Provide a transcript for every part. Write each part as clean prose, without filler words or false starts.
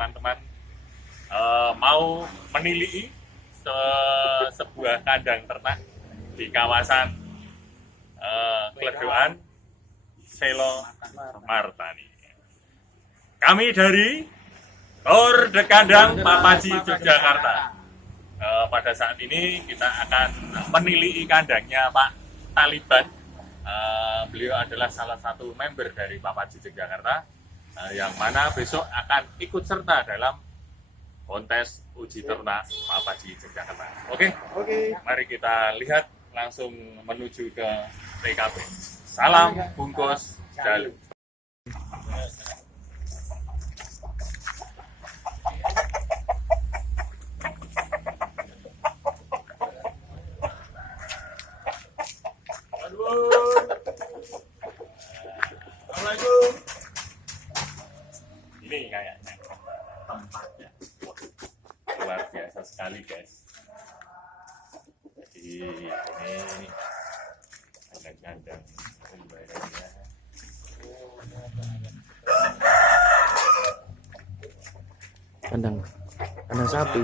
teman-teman mau menilai sebuah kandang ternak di kawasan Kledokan Selo Martani. Kami dari Tor de Kandang Papaji Yogyakarta. Pada saat ini kita akan menilai kandangnya Pak Taliban. Beliau adalah salah satu member dari Papaji Yogyakarta, yang mana besok akan ikut serta dalam kontes uji ternak Papaji Yogyakarta. Oke? Mari kita lihat, langsung menuju ke TKP. Salam bungkus Jalu. Assalamualaikum. Ini kayaknya tempatnya luar biasa sekali, guys. Jadi ini kandang-kandang pembayarannya. Kandang sapi.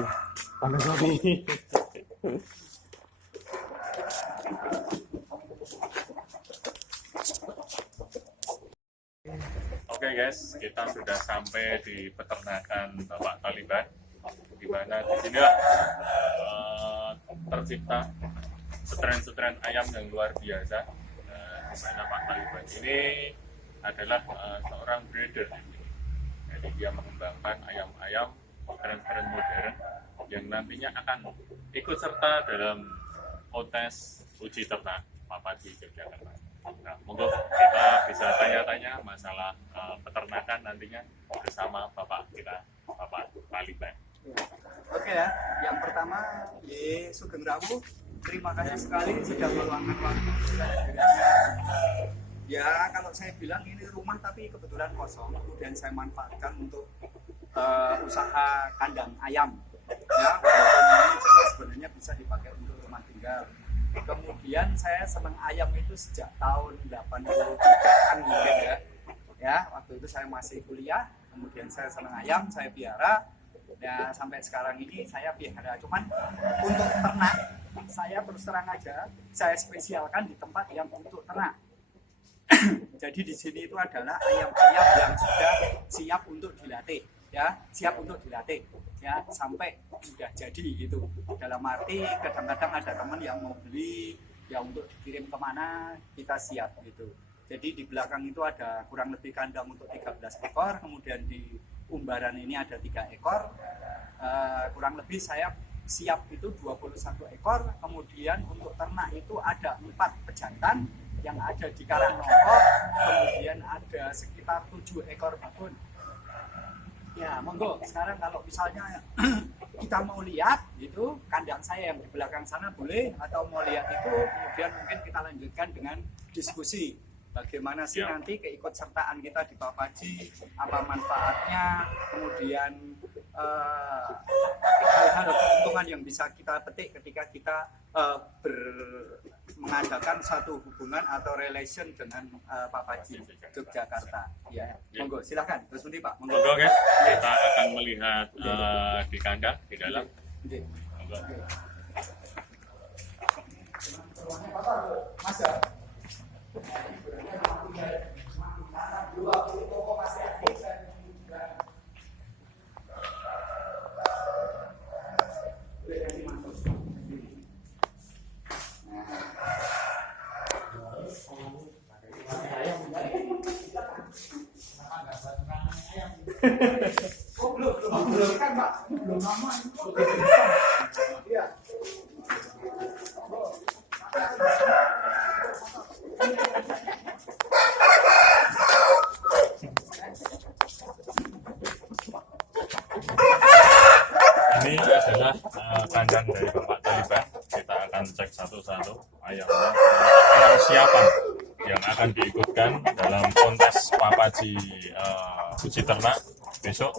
Oke guys, kita sudah sampai di peternakan Bapak Taliban, di mana di sini tercipta setren-setren ayam yang luar biasa. Di mana Pak Taliban ini adalah seorang breeder. Jadi dia mengembangkan ayam-ayam setren-setren modern yang nantinya akan ikut serta dalam kontes uji ternak Papaji Yogyakarta. Nah, monggo kita bisa tanya-tanya masalah peternakan nantinya bersama Bapak kita, Bapak Taliban. Oke ya, yang pertama di Sugeng Rawu, terima kasih sekali sudah meluangkan waktu. Ya, kalau saya bilang ini rumah tapi kebetulan kosong, kemudian saya manfaatkan untuk usaha kandang ayam. Ya, walaupun ini juga sebenarnya bisa dipakai untuk rumah tinggal. Kemudian saya senang ayam itu sejak tahun 80-an mungkin ya. Ya, waktu itu saya masih kuliah, kemudian saya senang ayam, saya piara. Ya, sampai sekarang ini saya piara. Cuman untuk ternak, saya terus terang aja, saya spesialkan di tempat yang untuk ternak. Jadi di sini itu adalah ayam-ayam yang sudah siap untuk dilatih, ya, siap untuk dilatih, ya, sampai sudah jadi gitu. Dalam arti kadang-kadang ada teman yang mau beli, ya untuk dikirim kemana kita siap gitu. Jadi di belakang itu ada kurang lebih kandang untuk 13 ekor, kemudian di umbaran ini ada 3 ekor, kurang lebih saya siap itu 21 ekor, kemudian untuk ternak itu ada 4 pejantan yang ada di Karangnoko, kemudian ada sekitar 7 ekor babon. Ya, monggo sekarang kalau misalnya kita mau lihat gitu kandang saya yang di belakang sana boleh, atau mau lihat itu kemudian mungkin kita lanjutkan dengan diskusi bagaimana sih nanti keikutsertaan kita di Papaji, apa manfaatnya, kemudian hal-hal keuntungan yang bisa kita petik ketika kita mengadakan satu hubungan atau relation dengan Papaji Yogyakarta. Ya, monggo silakan. Terus nanti Pak. Monggo guys, kita akan melihat di kandang di dalam. Monggo. Mas ya. Belum kan Pak, belum lama itu. Iya. Ini adalah kandang dari Bapak Taliban. Kita akan cek satu-satu ayamnya, persiapan yang akan diikutkan dalam kontes Papaji uji ternak besok.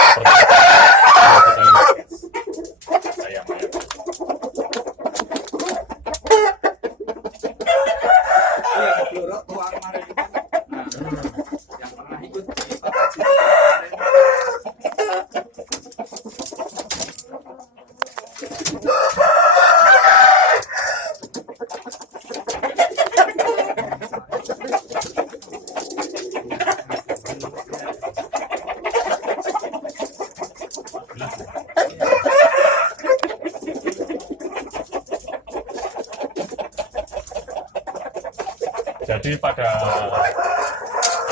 Kita lihat ayam-ayam. Yang pernah ikut di Papaji kemarin Jadi pada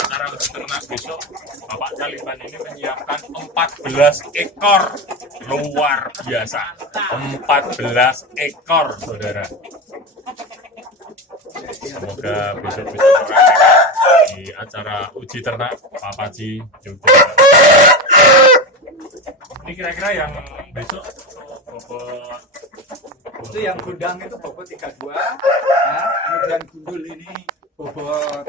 acara uji ternak besok, Bapak Taliban ini menyiapkan 14 ekor, luar biasa. 14 ekor, saudara. Semoga besok bisa merayakan di acara uji ternak Papaji Yogyakarta. Ini kira-kira yang besok bobot Itu yang gundang itu bobot 32, ya. Kemudian gundul ini bobot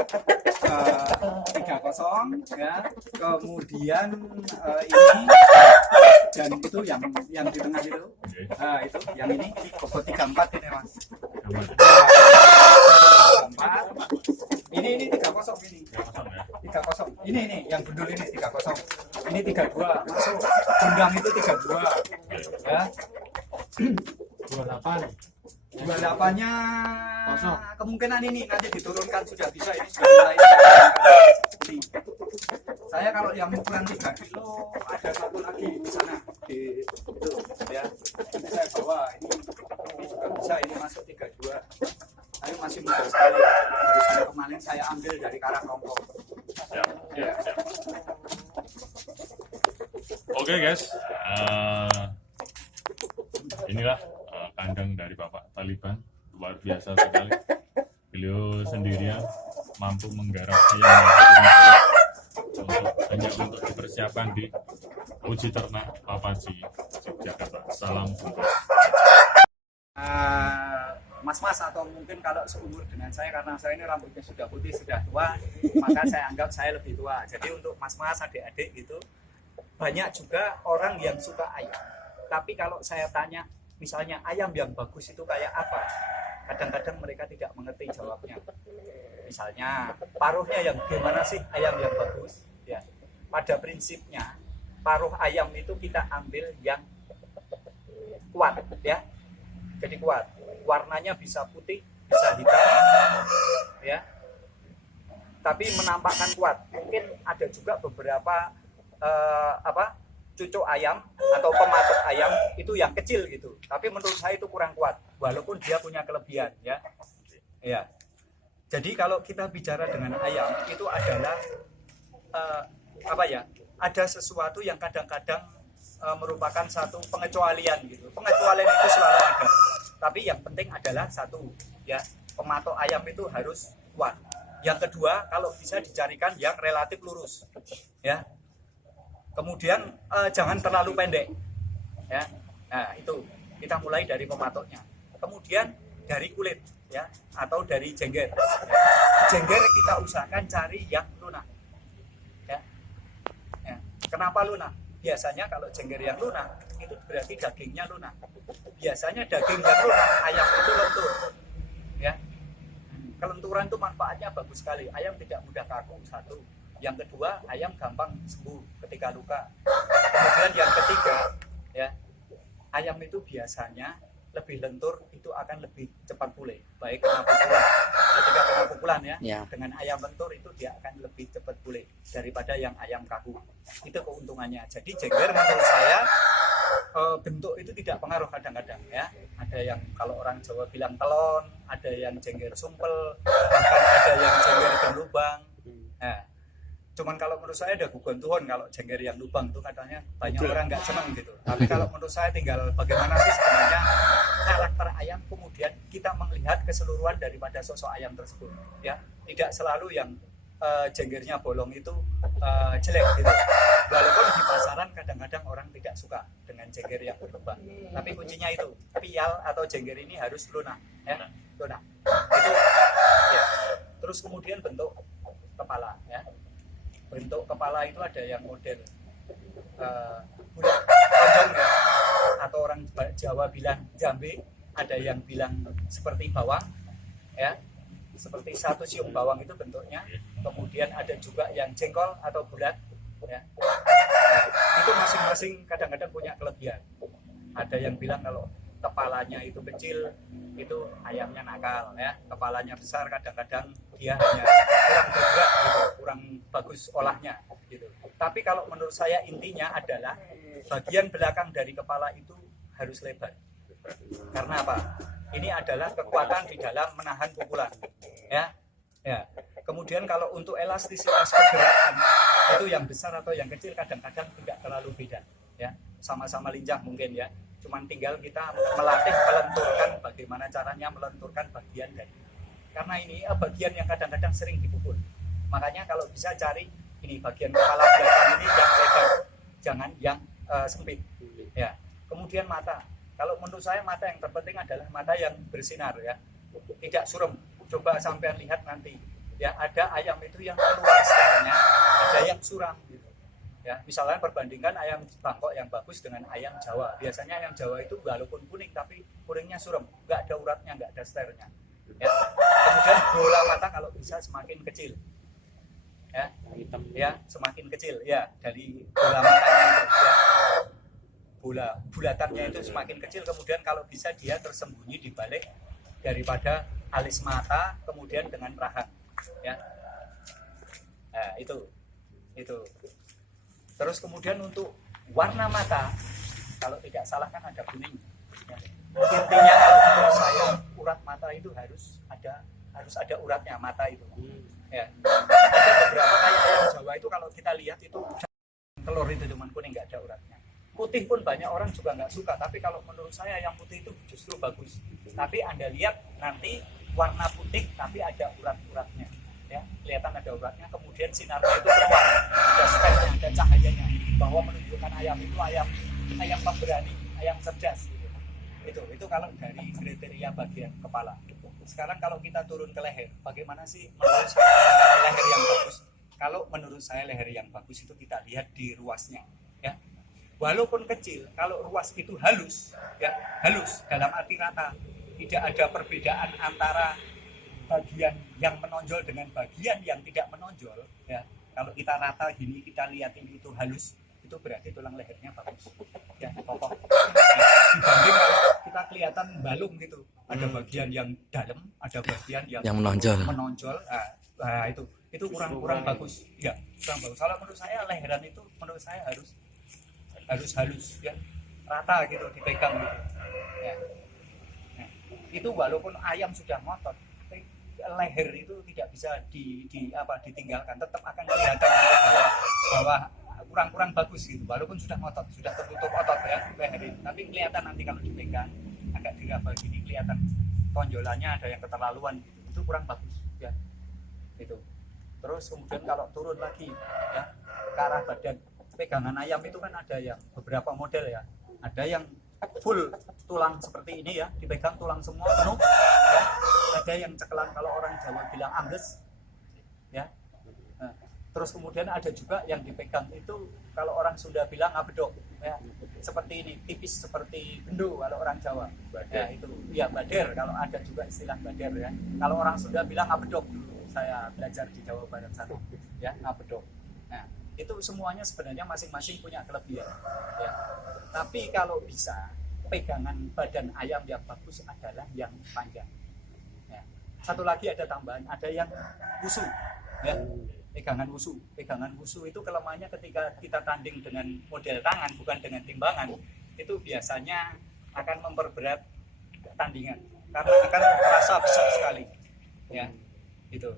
30, ya. Kemudian ini dan itu yang di tengah itu, itu yang ini bobot 34 ini mas. 34. Ini 30 ini. 30. Ini yang gundul ini 30. Ini 32 masuk. Gundang itu 32, ya. 28-nya kemungkinan ini nanti diturunkan sudah bisa, ini sudah mulai ini. Saya kalau yang ukuran 3 kilo ada satu lagi di sana di itu ya. Ini saya bawa ini juga bisa, ini masuk 32. Tapi masih muda sekali. Dari kemarin saya ambil dari Karangkongko. Ya. Oke guys, inilah kandang dari Bapak Taliban, luar biasa sekali. Beliau sendirian mampu menggarap ayam hanya untuk dipersiapkan di uji ternak Papaji Yogyakarta. Salam bungkus. Mas-mas atau mungkin kalau seumur dengan saya, karena saya ini rambutnya sudah putih, sudah tua, maka saya anggap saya lebih tua. Jadi untuk mas-mas, adik-adik gitu, banyak juga orang yang suka ayam. Tapi kalau saya tanya, misalnya ayam yang bagus itu kayak apa? Kadang-kadang mereka tidak mengerti jawabnya. Misalnya, paruhnya yang gimana sih ayam yang bagus? Ya, pada prinsipnya, paruh ayam itu kita ambil yang kuat, ya. Jadi kuat. Warnanya bisa putih, bisa hitam, ya. Tapi menampakkan kuat. Mungkin ada juga beberapa cucuk ayam atau pematuk ayam itu yang kecil gitu. Tapi menurut saya itu kurang kuat, walaupun dia punya kelebihan, ya. Ya. Jadi kalau kita bicara dengan ayam itu adalah ada sesuatu yang kadang-kadang merupakan satu pengecualian gitu. Pengecualian itu selalu ada. Tapi yang penting adalah satu, ya, pematok ayam itu harus kuat. Yang kedua, kalau bisa dicarikan yang relatif lurus, ya. Kemudian jangan terlalu pendek, ya. Nah itu kita mulai dari pematoknya. Kemudian dari kulit, ya, atau dari jengger. Ya. Jengger kita usahakan cari yang lunak, ya. Ya. Kenapa lunak? Biasanya kalau jengger yang lunak itu berarti dagingnya lunak. Biasanya daging yang lunak ayam itu lentur, ya. Kelenturan itu manfaatnya bagus sekali. Ayam tidak mudah kaku, satu. Yang kedua, ayam gampang sembuh ketika luka. Kemudian yang ketiga, ya, ayam itu biasanya lebih lentur, itu akan lebih cepat pulih. Baik kena pukulan, ketika kena pukulan, ya, dengan ayam lentur itu dia akan lebih cepat pulih daripada yang ayam kaku. Itu keuntungannya. Jadi jengger menurut saya bentuk itu tidak pengaruh kadang-kadang, ya. Ada yang kalau orang Jawa bilang telon, ada yang jengger sumpel, bahkan ada yang jengger dan lubang. Nah, cuman kalau menurut saya ada gugon tuhon kalau jengger yang lubang itu katanya banyak orang nggak senang gitu. Tapi kalau menurut saya tinggal bagaimana sih sebenarnya karakter ayam, kemudian kita melihat keseluruhan daripada sosok ayam tersebut, ya. Tidak selalu yang jenggernya bolong itu jelek gitu. Walaupun di pasaran kadang-kadang orang tidak suka dengan jengger yang berlubang. Tapi kuncinya itu pial atau jengger ini harus lunak, ya. Lunak. Itu, ya. Terus kemudian bentuk kepala, ya. Bentuk kepala itu ada yang model bulat tonjong, ya, atau orang Jawa bilang jambe, ada yang bilang seperti bawang, ya, seperti satu siung bawang itu bentuknya. Kemudian ada juga yang jengkol atau bulat, ya. Nah, itu masing-masing kadang-kadang punya kelebihan. Ada yang bilang kalau kepalanya itu kecil itu ayamnya nakal, ya. Kepalanya besar kadang-kadang dia hanya kurang bergerak gitu, kurang bagus olahnya gitu. Tapi kalau menurut saya intinya adalah bagian belakang dari kepala itu harus lebar. Karena apa? Ini adalah kekuatan di dalam menahan pukulan, ya. Ya. Kemudian kalau untuk elastisitas pergerakan itu yang besar atau yang kecil kadang-kadang tidak terlalu beda, ya. Sama-sama lincah mungkin ya. Cuman tinggal kita melatih melenturkan bagaimana caranya melenturkan bagian dari. Karena ini bagian yang kadang-kadang sering dipukul. Makanya kalau bisa cari ini bagian kepala belakang ini yang lebar, jangan yang sempit. Ya. Kemudian mata. Kalau menurut saya mata yang terpenting adalah mata yang bersinar ya. Tidak suram. Coba sampean lihat nanti. Ya, ada ayam itu yang keluar sternya, ada yang suram gitu. Ya, misalnya perbandingkan ayam Bangkok yang bagus dengan ayam Jawa. Biasanya ayam Jawa itu walaupun kuning tapi kuningnya suram, nggak ada uratnya, nggak ada sternya. Ya. Kemudian bola mata kalau bisa semakin kecil. Ya, ya semakin kecil ya dari bola matanya itu ya. Bulatannya itu semakin kecil, kemudian kalau bisa dia tersembunyi di balik daripada alis mata kemudian dengan rahang. Ya, nah, itu terus kemudian untuk warna mata kalau tidak salah kan ada kuning ya. Intinya kalau menurut saya urat mata itu harus ada uratnya mata itu ya. Ada beberapa kayak ayam Jawa itu kalau kita lihat itu telur itu cuma kuning nggak ada uratnya. Putih pun banyak orang juga nggak suka, tapi kalau menurut saya yang putih itu justru bagus. Tapi Anda lihat nanti warna putih tapi ada urat-uratnya ya, kelihatan ada uratnya, kemudian sinarnya itu keluar, ada sternya, ada cahayanya, bahwa menunjukkan ayam itu ayam pemberani, ayam cerdas gitu. Itu kalau dari kriteria bagian kepala. Sekarang kalau kita turun ke leher, bagaimana sih menurut saya leher yang bagus? Kalau menurut saya leher yang bagus itu kita lihat di ruasnya ya. Walaupun kecil, kalau ruas itu halus ya, halus dalam arti rata, tidak ada perbedaan antara bagian yang menonjol dengan bagian yang tidak menonjol ya. Kalau kita rata gini, kita lihat ini itu halus, itu berarti tulang lehernya bagus ya, kokoh ya. Dibanding kalau kita kelihatan balung gitu, ada bagian yang dalam, ada bagian yang menonjol nah, itu kurang bagus ya, kurang bagus. Kalau menurut saya leheran itu menurut saya harus halus ya, rata gitu, dipegang gitu ya. Nah, itu walaupun ayam sudah ngotot, leher itu tidak bisa ditinggalkan, tetap akan kelihatan bahwa kurang bagus gitu, walaupun sudah ngotot, sudah tertutup otot ya leher itu, tapi kelihatan nanti kalau dipegang agak diraba gini, kelihatan tonjolannya ada yang keterlaluan gitu, itu kurang bagus ya itu. Terus kemudian kalau turun lagi ya ke arah badan, pegangan ayam itu kan ada yang beberapa model ya, ada yang full tulang seperti ini ya, dipegang tulang semua penuh ya. Ada yang ceklan, kalau orang Jawa bilang ambles ya. Nah, terus kemudian ada juga yang dipegang itu kalau orang Sunda bilang ngabedok ya, seperti ini, tipis seperti bendo kalau orang Jawa ya, itu ya bader, kalau ada juga istilah bader ya. Kalau orang Sunda bilang ngabedok, dulu saya belajar di Jawa Barat sana ya, ngabedok. Nah, itu semuanya sebenarnya masing-masing punya kelebihan ya. Tapi kalau bisa pegangan badan ayam yang bagus adalah yang panjang ya. Satu lagi ada tambahan, ada yang wusu ya, pegangan wusu itu kelemahannya ketika kita tanding dengan model tangan bukan dengan timbangan, itu biasanya akan memperberat tandingan karena akan terasa besar sekali ya, itu.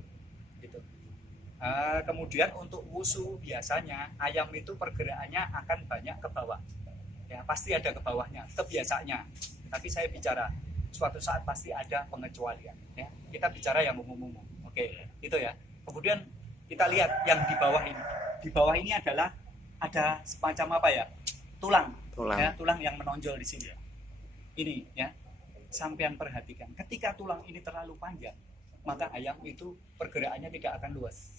Kemudian untuk wusu biasanya ayam itu pergerakannya akan banyak ke bawah ya, pasti ada ke bawahnya kebiasaannya, tapi saya bicara suatu saat pasti ada pengecualian ya, kita bicara yang umum-umum. Oke, itu ya. Kemudian kita lihat yang di bawah ini adalah ada semacam apa ya, tulang. Ya, tulang yang menonjol di sini ini ya, sampean perhatikan ketika tulang ini terlalu panjang maka ayam itu pergerakannya tidak akan luas.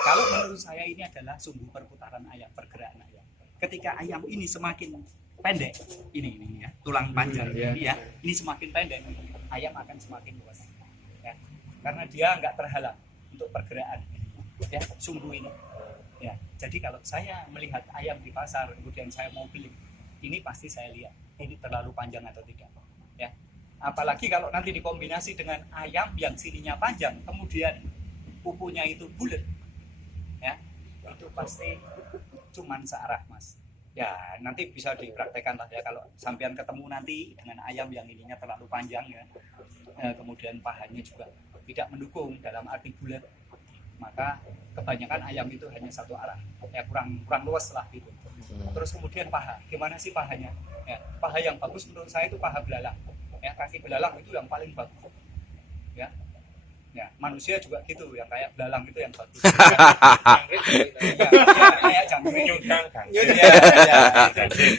Kalau menurut saya ini adalah sumbu perputaran ayam, pergerakan ayam. Ketika ayam ini semakin pendek, ini ya, tulang panjang ini ya, ini semakin pendek, ayam akan semakin luas. Ya, karena dia nggak terhalang untuk pergerakan ya, sumbu ini. Ya, jadi kalau saya melihat ayam di pasar, kemudian saya mau beli, ini pasti saya lihat ini terlalu panjang atau tidak. Ya. Apalagi kalau nanti dikombinasi dengan ayam yang sininya panjang, kemudian kukunya itu bulat, ya, itu pasti cuman searah, Mas. Ya, nanti bisa dipraktekkan lah ya, kalau sampean ketemu nanti dengan ayam yang ininya terlalu panjang ya, kemudian pahanya juga tidak mendukung dalam arti bulat, maka kebanyakan ayam itu hanya satu arah, ya kurang luas lah gitu. Terus kemudian paha, gimana sih pahanya? Ya, paha yang bagus menurut saya itu paha belalang, ya kaki belalang itu yang paling bagus, ya. Ya, manusia juga gitu, yang kayak belalang itu yang bagus. Kayak jangkrik.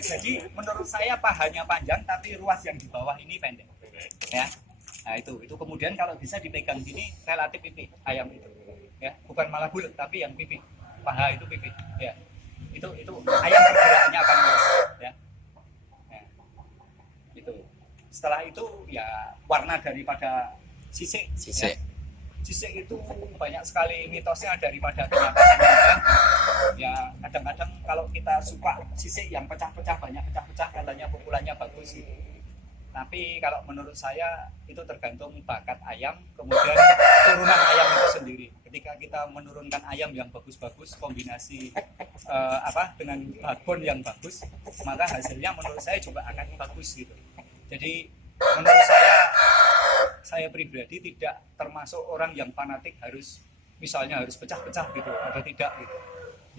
Jadi menurut saya pahanya panjang tapi ruas yang di bawah ini pendek. Ya. Nah, itu kemudian kalau bisa dipegang gini relatif pipih ayam itu. Ya, bukan malah bulat tapi yang pipih. Paha itu pipih, ya. Itu ayam pergerakannya akan luas, ya. Ya. Itu. Setelah itu ya warna daripada sisik. Ya. Sisik itu banyak sekali mitosnya daripada kenyataannya, ya kadang-kadang kalau kita suka sisik yang pecah-pecah, banyak pecah-pecah, katanya pukulannya bagus gitu. Tapi kalau menurut saya itu tergantung bakat ayam, kemudian turunan ayam itu sendiri. Ketika kita menurunkan ayam yang bagus-bagus, kombinasi dengan backbone yang bagus, maka hasilnya menurut saya juga akan bagus gitu. Jadi menurut saya pribadi tidak termasuk orang yang fanatik harus misalnya harus pecah-pecah gitu atau tidak gitu,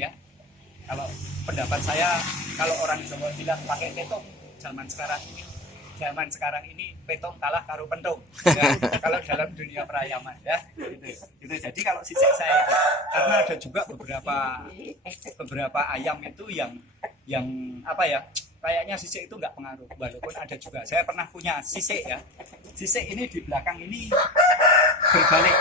ya. Kalau pendapat saya, kalau orang Jawa bilang pakai petong, zaman sekarang ini petong kalah karo pentung, ya. Kalau dalam dunia perayaman, ya gitu. Jadi kalau sisik saya itu, karena ada juga beberapa ayam itu yang apa ya, kayaknya sisik itu nggak pengaruh, walaupun ada juga. Saya pernah punya sisik, ya. Sisik ini di belakang ini berbalik.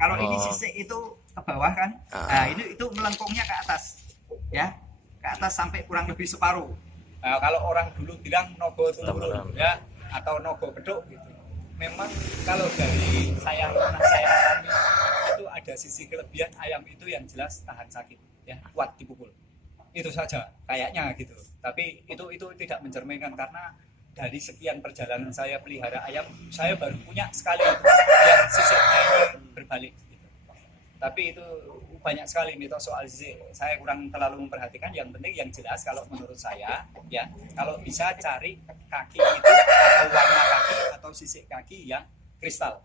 Kalau ini sisik itu ke bawah kan, nah ini itu melengkungnya ke atas, ya, ke atas sampai kurang lebih separuh. Nah, kalau orang dulu bilang nogo turun, ya, atau nogo beduk gitu. Memang kalau dari saya alami itu ada sisi kelebihan ayam itu yang jelas tahan sakit, ya, kuat dipukul. Itu saja kayaknya gitu. Tapi itu tidak mencerminkan, karena dari sekian perjalanan saya pelihara ayam, saya baru punya sekali itu yang sisiknya ini berbalik gitu. Tapi itu banyak sekali mitos soal sisik, saya kurang terlalu memperhatikan. Yang penting yang jelas kalau menurut saya, ya, kalau bisa cari kaki itu atau warna kaki atau sisik kaki yang kristal,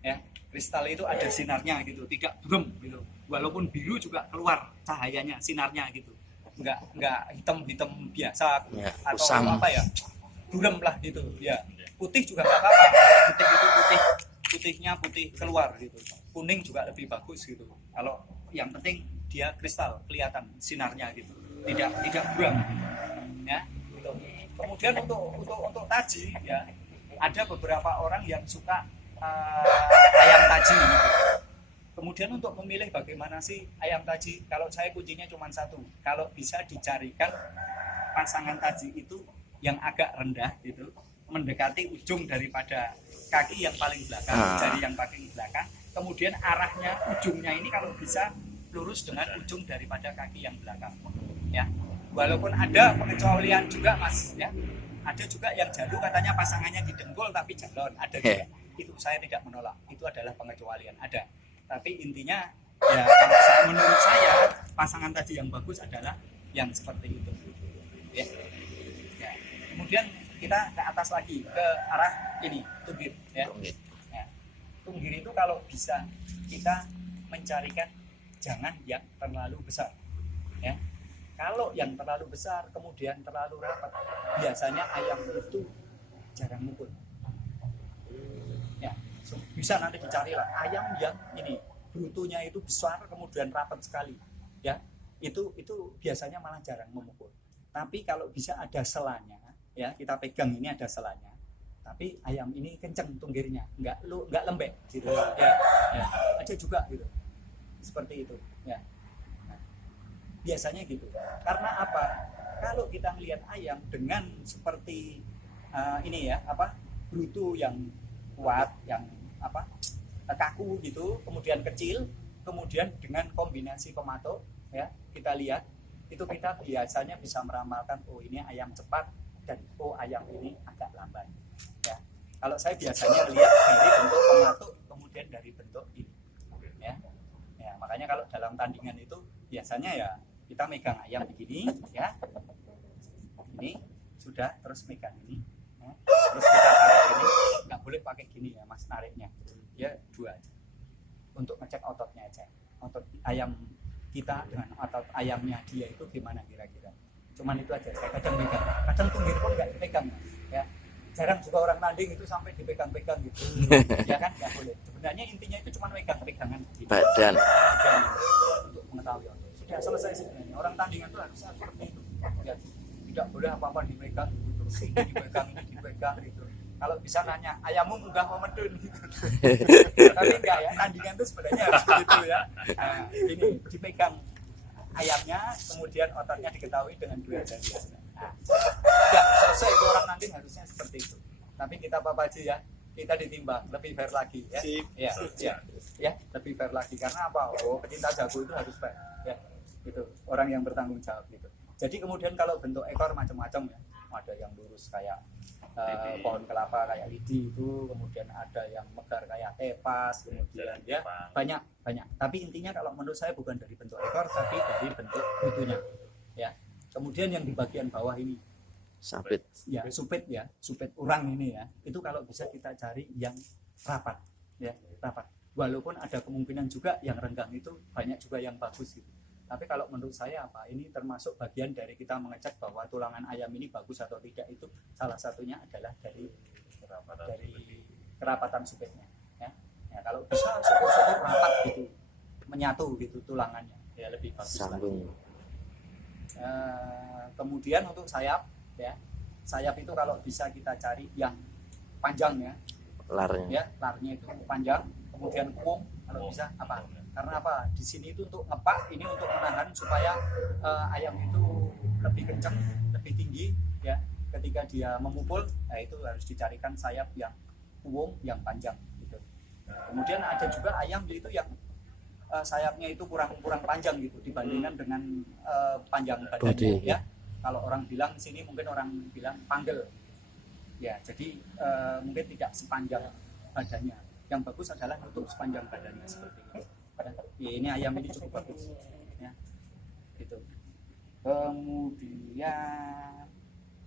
ya. Kristal itu ada sinarnya gitu, tidak buram gitu. Walaupun biru juga keluar cahayanya, sinarnya gitu. Enggak hitam biasa ya, atau usang, apa ya, buram lah gitu, ya. Putih juga nggak apa-apa, putih itu putihnya putih keluar gitu, kuning juga lebih bagus gitu. Kalau yang penting dia kristal, kelihatan sinarnya gitu, tidak buram gitu. Ya gitu. Kemudian untuk taji, ya, ada beberapa orang yang suka ayam taji gitu. Kemudian untuk memilih bagaimana sih ayam taji, kalau saya kuncinya cuma satu, kalau bisa dicarikan pasangan taji itu yang agak rendah gitu, mendekati ujung daripada kaki yang paling belakang, jari yang paling belakang, kemudian arahnya ujungnya ini kalau bisa lurus dengan ujung daripada kaki yang belakang, ya. Walaupun ada pengecualian juga, Mas, ya, ada juga yang jalur katanya pasangannya di dengkul tapi jalon, ada juga. Itu saya tidak menolak, itu adalah pengecualian, ada. Tapi intinya ya kalau menurut saya pasangan tadi yang bagus adalah yang seperti itu, ya. Ya. Kemudian kita ke atas lagi ke arah ini tunggir, ya. Ya. Tunggir itu kalau bisa kita mencarikan jangan yang terlalu besar, ya. Kalau yang terlalu besar kemudian terlalu rapat, biasanya ayam itu jarang mukul. Ya, bisa nanti dicari lah ayam yang ini brutonya itu besar kemudian rapat sekali, ya, itu biasanya malah jarang memukul. Tapi kalau bisa ada selanya, ya, kita pegang ini ada selanya, tapi ayam ini kenceng tunggirnya, nggak lembek gitu, ya, ya, ada juga gitu, seperti itu, ya. Nah, biasanya gitu. Karena apa? Kalau kita melihat ayam dengan seperti ini ya, bruto yang kuat, yang kaku gitu, kemudian kecil, kemudian dengan kombinasi pematok, ya, kita lihat itu kita biasanya bisa meramalkan, oh ini ayam cepat dan oh ayam ini agak lambat, ya. Kalau saya biasanya lihat dari bentuk pematok kemudian dari bentuk ini, ya. Ya, makanya kalau dalam tandingan itu biasanya ya kita megang ayam begini, ya, ini sudah, terus megang ini, ya. Terus kita tarik ini, nggak boleh pakai gini ya Mas, nariknya ya 2 aja, untuk ngecek ototnya aja. Otot ayam kita dengan otot ayamnya dia itu gimana kira-kira. Cuman itu aja, saya kadang pegang. Kadang tunggir pun nggak dipegang ya. Jarang juga orang tanding itu sampai dipegang-pegang gitu. Ya kan, nggak boleh. Sebenarnya intinya itu cuma pegangan gitu. Badan. Dan untuk mengetahui otot. Sudah selesai sebenarnya. Orang tandingan itu harus seperti itu. Ya, tidak boleh apa-apa dipegang gitu. Ini dipegang gitu. Kalau bisa nanya, ayammu munggah mau medun gitu. Tapi enggak ya, tandingan itu sebenarnya harus begitu ya. Nah, ini dipegang ayamnya, kemudian ototnya diketahui dengan 2 jari. Nah, sudah selesai itu orang nanti harusnya seperti itu. Tapi kita papaji ya, kita ditimbang lebih fair lagi ya. Ya, lebih fair lagi karena apa? Oh, pecinta jago itu harus fair ya. Itu orang yang bertanggung jawab gitu. Jadi kemudian kalau bentuk ekor macam-macam ya, ada yang lurus kayak pohon kelapa kayak lidi itu, kemudian ada yang megar kayak tepas, kemudian ya banyak. Tapi intinya kalau menurut saya bukan dari bentuk ekor, tapi dari bentuk kutunya. Ya. Kemudian yang di bagian bawah ini, Sapit. ya supit urang ini ya, itu kalau bisa kita cari yang rapat, ya rapat. Walaupun ada kemungkinan juga yang renggang itu banyak juga yang bagus gitu. Tapi kalau menurut saya ini termasuk bagian dari kita mengecek bahwa tulangan ayam ini bagus atau tidak, itu salah satunya adalah dari kerapatan supitnya ya. Ya kalau bisa supit rapat gitu, menyatu gitu tulangannya ya lebih bagus Sambung. lagi. Kemudian untuk sayap ya, sayap itu kalau bisa kita cari yang panjang ya, Larnya. larnya itu panjang, kemudian kuung kalau bisa apa? Karena apa? Di sini itu untuk ngepak, ini untuk menahan supaya ayam itu lebih kencang, lebih tinggi ya. Ketika dia memukul, nah itu harus dicarikan sayap yang kuung, yang panjang gitu. Kemudian ada juga ayam itu yang sayapnya itu kurang panjang gitu dibandingkan dengan panjang badannya ya. Kalau orang bilang sini mungkin orang bilang panggel. Ya, jadi mungkin tidak sepanjang badannya. Yang bagus adalah nutup sepanjang badannya seperti itu. Ya, ini ayam ini cukup bagus ya. Gitu. Kemudian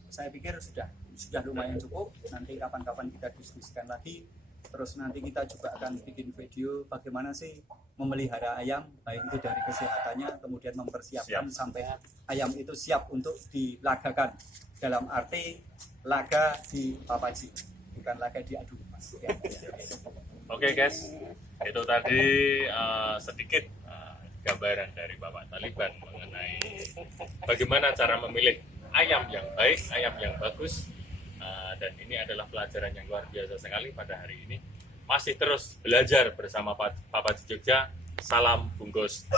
saya pikir sudah lumayan cukup. Nanti kapan-kapan kita diskusikan lagi. Terus nanti kita juga akan bikin video bagaimana sih memelihara ayam, baik itu dari kesehatannya, kemudian mempersiapkan sampai ayam itu siap untuk dilagakan. Dalam arti laga di papaji, bukan laga di adu. Ya. Oke guys, itu tadi sedikit gambaran dari Bapak Taliban mengenai bagaimana cara memilih ayam yang baik, ayam yang bagus. Dan ini adalah pelajaran yang luar biasa sekali pada hari ini. Masih terus belajar bersama Papaji Jogja. Salam bungkus.